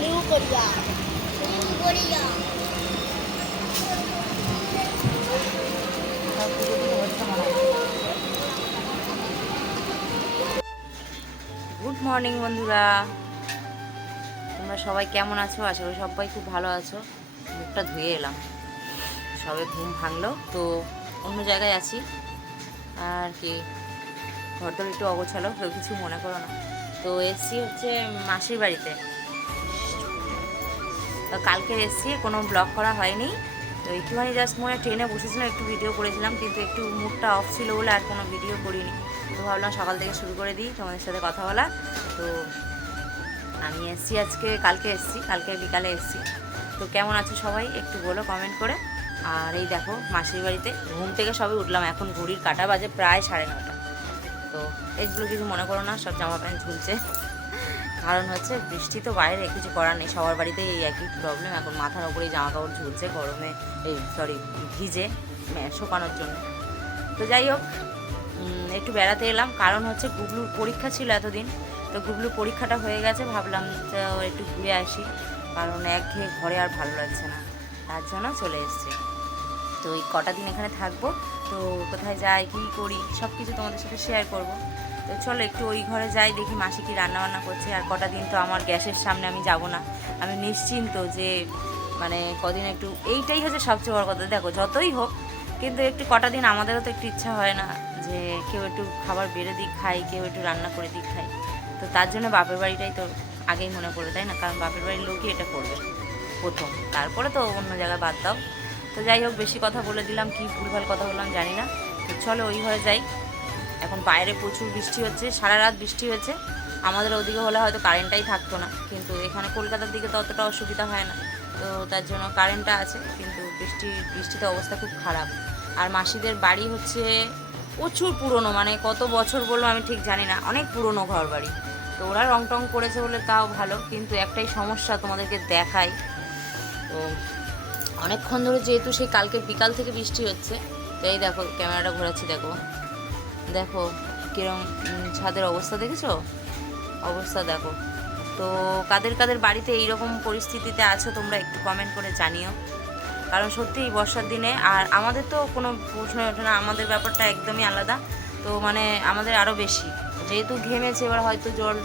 New Korea new Korea good morning বন্ধুরা। তোমরা সবাই কেমন আছো? আশা করি সবাই খুব ভালো আছো। মুখটা ধুয়ে এলাম। সবে ঘুম ভাঙলো তো অন্য জায়গায় আছি। আর কি ঘরটা একটু অগোছালো কেউ কিছু মনে করো না। তো এসছি হচ্ছে মাসির বাড়িতে। কালকে এসছি কোনো ব্লগ করা হয়নি। তো একটুখানি জাস্ট মনে ট্রেনে বসেছিলাম, একটু ভিডিও করেছিলাম, কিন্তু একটু মুডটা অফ ছিল বলে আর কোনো ভিডিও করিনি। তো ভাবলাম সকাল থেকে শুরু করে দিই, তোমাদের সাথে কথা বলা। তো আমি এসছি আজকে, কালকে এসছি কালকে বিকালে এসছি তো কেমন আছো সবাই? একটু বলো কমেন্ট করে। আর এই দেখো মাসির বাড়িতে, ঘুম থেকে সবে উঠলাম, এখন ঘড়ির কাটা বাজে প্রায় সাড়ে নটা। তো এগুলো কিছু মনে করো না, সব জামা প্যান্ট ঝুলছে। কারণ হচ্ছে বৃষ্টি তো বাইরে, কিছু করার নেই। সবার বাড়িতেই এই একই প্রবলেম এখন মাথার ওপরেই জামা কাপড় ঝুলছে গরমে, এই সরি ভিজে মে- শুকানোর জন্য। তো যাই হোক একটু বেড়াতে এলাম। কারণ হচ্ছে গুগলুর পরীক্ষা ছিল এতদিন, তো গুগলুর পরীক্ষাটা হয়ে গেছে। ভাবলাম তো একটু ঘুরে আসি, কারণ একঘেয়ে ঘরে আর ভালো লাগছে না। তার জন্য চলে এসেছি। তো এই কটা দিন এখানে থাকব। তো কোথায় যাই, কী করি সব কিছু তোমাদের সাথে শেয়ার করব। তো চলো একটু ওই ঘরে যাই, দেখি মাসি কি রান্না বান্না করছে। আর কটা দিন তো আমার গ্যাসের সামনে আমি যাব না। আমি নিশ্চিন্ত যে মানে কদিন একটু, এইটাই হচ্ছে সবচেয়ে বড় কথা। দেখো, যতই হোক, কিন্তু একটু কটা দিন আমাদেরও তো একটু ইচ্ছা হয় না যে কেউ একটু খাবার বেড়ে দিক, খাই, কেউ একটু রান্না করে দিক, খাই। তো তার জন্য বাপের বাড়িটাই তো আগেই মনে করবে তাই না? কারণ বাপের বাড়ির লোকই এটা করবে প্রথম। তারপরে তো অন্য জায়গায় বাদ দাও। তো যাই হোক, বেশি কথা বলে দিলাম, কি ভুলভাল কথা বললাম জানি না। তো চলো, ওই ঘরে যাই। এখন বাইরে প্রচুর বৃষ্টি হচ্ছে, সারা রাত বৃষ্টি হয়েছে। আমাদের ওদিকে হলে হয়তো কারেন্টটাই থাকতো না, কিন্তু এখানে কলকাতার দিকে তো অতটা অসুবিধা হয় না। তো তার জন্য কারেন্টটা আছে, কিন্তু বৃষ্টি, বৃষ্টিতে অবস্থা খুব খারাপ। আর মাসিদের বাড়ি হচ্ছে প্রচুর পুরনো মানে কত বছর বলব আমি ঠিক জানি না, অনেক পুরনো ঘর বাড়ি তো ওরা রং টং করেছে বলে তাও ভালো, কিন্তু একটাই সমস্যা তোমাদেরকে দেখাই। তো অনেকক্ষণ ধরে যেহেতু সেই কালকে বিকাল থেকে বৃষ্টি হচ্ছে তো এই দেখো ক্যামেরাটা ঘোরাচ্ছি, দেখো। দেখো কিরম ছাদের অবস্থা দেখেছ? অবস্থা দেখো। তো কাদের কাদের বাড়িতে এইরকম পরিস্থিতিতে আছো, তোমরা একটু কমেন্ট করে জানিও। কারণ সত্যি এই বর্ষার দিনে, আর আমাদের তো কোনো প্রশ্ন ওঠে না, আমাদের ব্যাপারটা একদমই আলাদা। তো মানে আমাদের আরও বেশি। যেহেতু ঘেমেছে, এবার হয়তো জল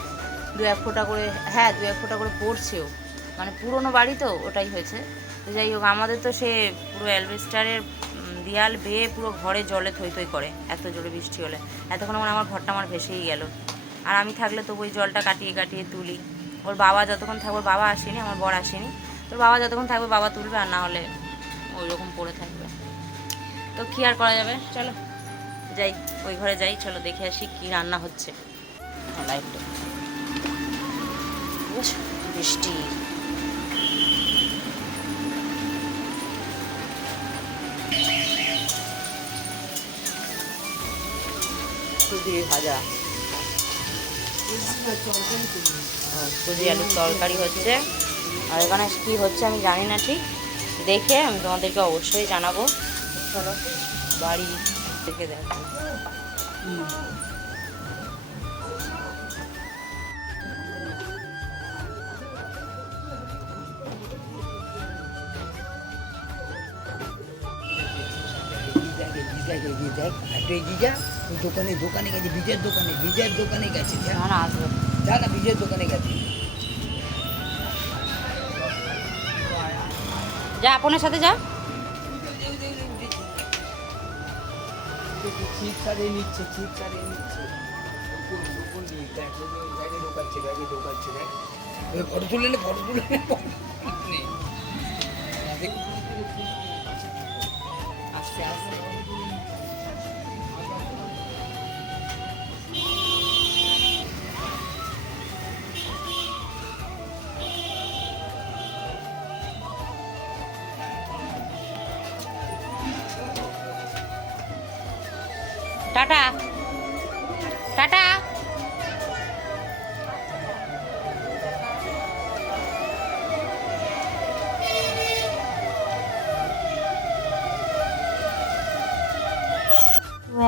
দু এক ফোঁটা করে হ্যাঁ দু এক ফোঁটা করে পড়ছেও। মানে পুরনো বাড়ি তো, ওটাই হয়েছে। তো যাই হোক আমাদের তো সে পুরো অ্যালবেস্টারের উম, দেয়াল বেয়ে পুরো ঘরে জলে থই থই করে এত জোরে বৃষ্টি হলে। এতক্ষণ মানে আমার ঘরটা আমার ভেসেই গেল। আর আমি থাকলে তো ওই জলটা কাটিয়ে কাটিয়ে তুলি। ওর বাবা যতক্ষণ থাকবে ওর বাবা আসেনি আমার বর আসেনি। তোর বাবা যতক্ষণ থাকবে বাবা তুলবে আর না হলে ওই রকম পড়ে থাকবে। তো কী আর করা যাবে? চলো যাই ওই ঘরে যাই চলো দেখে আসি কি রান্না হচ্ছে। বৃষ্টি। সুজি ভাজা। সুজি আলুর তরকারি হচ্ছে। আর এখানে কী হচ্ছে আমি জানি না ঠিক। দেখে আমি তোমাদেরকে অবশ্যই জানাব। চলো, বাড়ি দেখে। দেখো জিজাকে দিয়ে দেখ হাটে জিজা ওই দোকানে দোকানে গেছে বীজের দোকানে বীজের দোকানে গেছে যা না না আসবে যা না বীজের দোকানে গেছে যা আপনের সাথে যা ঠিক সারিয়ে নিচ্ছে ঠিক সারিয়ে নিচ্ছে দেখ যে ঢোকাচ্ছে ব্যাগে ঢোকাচ্ছে দেখ ফটো তুলে নে ফটো তুলে নে টাটা। টাটা।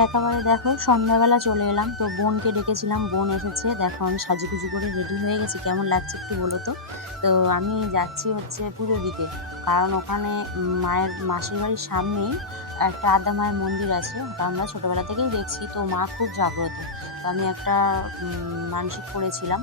একেবারে দেখো, সন্ধ্যাবেলা চলে এলাম, তো বোনকে ডেকেছিলাম, বোন এসেছে। দেখো, আমি সাজুগুজু করে রেডি হয়ে গেছি। কেমন লাগছে একটু বলো তো? তো আমি যাচ্ছি হচ্ছে পুজো দিতে কারণ ওখানে মায়ের মাসির বাড়ির সামনেই একটা আদ্যা মায়ের মন্দির আছে, ওটা আমরা ছোটোবেলা থেকেই দেখছি। তো মা খুব জাগ্রত। তো আমি একটা মানসিক করেছিলাম।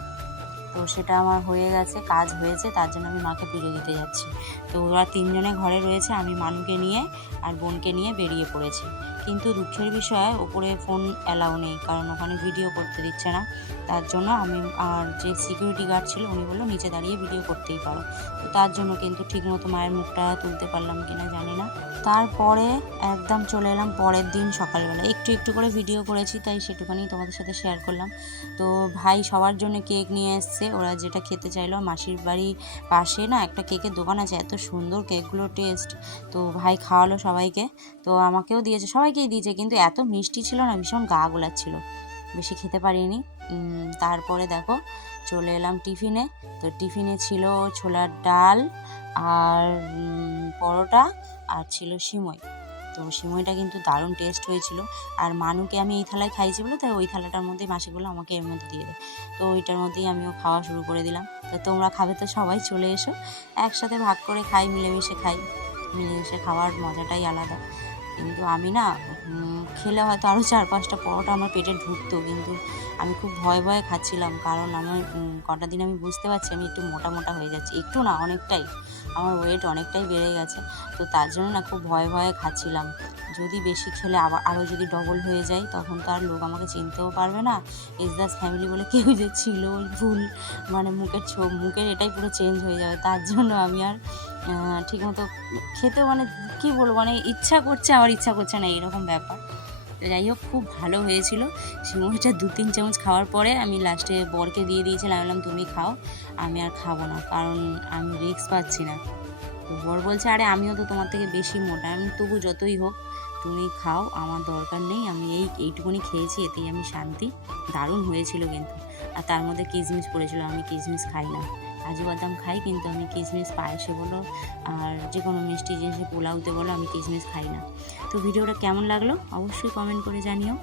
তো সেটা আমার হয়ে গেছে, কাজ হয়েছে, তার জন্য আমি মাকে পুজো দিতে যাচ্ছি। তো ওরা তিনজনে ঘরে রয়েছে, আমি মানুকে নিয়ে আর বোনকে নিয়ে বেরিয়ে পড়েছি। কিন্তু দুঃখের বিষয়, ওপরে ফোন অ্যালাউ নেই, কারণ ওখানে ভিডিও করতে দিচ্ছে না। তার জন্য আমি আর যে সিকিউরিটি গার্ড ছিল, উনি বলল, নিচে দাঁড়িয়ে ভিডিও করতেই পারো। তো তার জন্য কিন্তু ঠিকমতো মায়ের মুখটা তুলতে পারলাম কিনা জানি না। তারপরে একদম চলে এলাম পরের দিন সকালবেলা। একটু একটু করে ভিডিও করেছি, তাই সেটুখানি তোমাদের সাথে শেয়ার করলাম। তো ভাই সবার জন্য কেক নিয়ে এসছে। ওরা যেটা খেতে চাইলো, মাসির বাড়ি পাশে না একটা কেকের দোকান আছে, এত সুন্দর কেকগুলো টেস্ট তো ভাই খাওয়ালো সবাইকে। তো আমাকেও দিয়েছে, সবাইকেই দিয়েছে, কিন্তু এত মিষ্টি ছিল না, ভীষণ গা গোলাচ্ছিল। বেশি খেতে পারিনি। তারপরে দেখো, চলে এলাম টিফিনে। তো টিফিনে ছিল ছোলার ডাল আর পরোটা আর ছিল সিমই। তো সিমইটা কিন্তু দারুণ টেস্ট হয়েছিল। আর মানুকে আমি এই থালায় খাইছি বলে, তাই ওই থালাটার মধ্যেই মাসিগুলো আমাকে এর মধ্যে দিয়ে দেয়। তো ওইটার মধ্যেই আমিও খাওয়া শুরু করে দিলাম। তো তোমরা খাবে তো সবাই, চলে এসো। একসাথে ভাগ করে খাই, মিলেমিশে খাই। মিলেমিশে খাওয়ার মজাটাই আলাদা। কিন্তু আমি না খেলে হয়তো আরও চার পাঁচটা পরোটা আমার পেটে ঢুকতো। কিন্তু আমি খুব ভয়ে ভয়ে খাচ্ছিলাম। কারণ আমার কটা দিন আমি বুঝতে পারছি আমি একটু মোটা মোটা হয়ে যাচ্ছি। একটু না, অনেকটাই। আমার ওয়েট অনেকটাই বেড়ে গেছে। তো তার জন্য না খুব ভয়ে ভয়ে খাচ্ছিলাম। যদি বেশি খেলে আবার আরও যদি ডবল হয়ে যায়, তখন তো আর লোক আমাকে চিনতেও পারবে না। এসদাস ফ্যামিলি বলে কেউ যে ছিল ভুল। মানে মুখের ছো, মুখের এটাই পুরো চেঞ্জ হয়ে যাবে। তার জন্য আমি আর ঠিকমতো খেতে মানে কী বলব মানে ইচ্ছা করছে, আমার ইচ্ছা করছে না এরকম ব্যাপার। যাই হোক, খুব ভালো হয়েছিল। সিমইটা দু তিন চামচ খাওয়ার পরে আমি লাস্টে বরকে দিয়ে দিয়েছিলাম। বললাম, তুমি খাও, আমি আর খাব না, কারণ আমি রিস্ক পাচ্ছি না। বর বলছে, আরে, আমিও তো তোমার থেকে বেশি মোটা। আমি তবু যতই হোক, তুমি খাও, আমার দরকার নেই। আমি এই, এইটুকুনি খেয়েছি, এতেই আমি শান্তি। দারুণ হয়েছিল কিন্তু। আর তার মধ্যে কিশমিশ পড়েছিল, আমি কিশমিশ খাই না। কাজু বাদাম খাই, কিন্তু আমি কিশমিশ পায়েসে বলো আর যে কোনো মিষ্টি জিনিসে পোলাওতে বলো আমি কিশমিশ খাই না। তো ভিডিওটা কেমন লাগল? অবশ্যই কমেন্ট করে জানিও।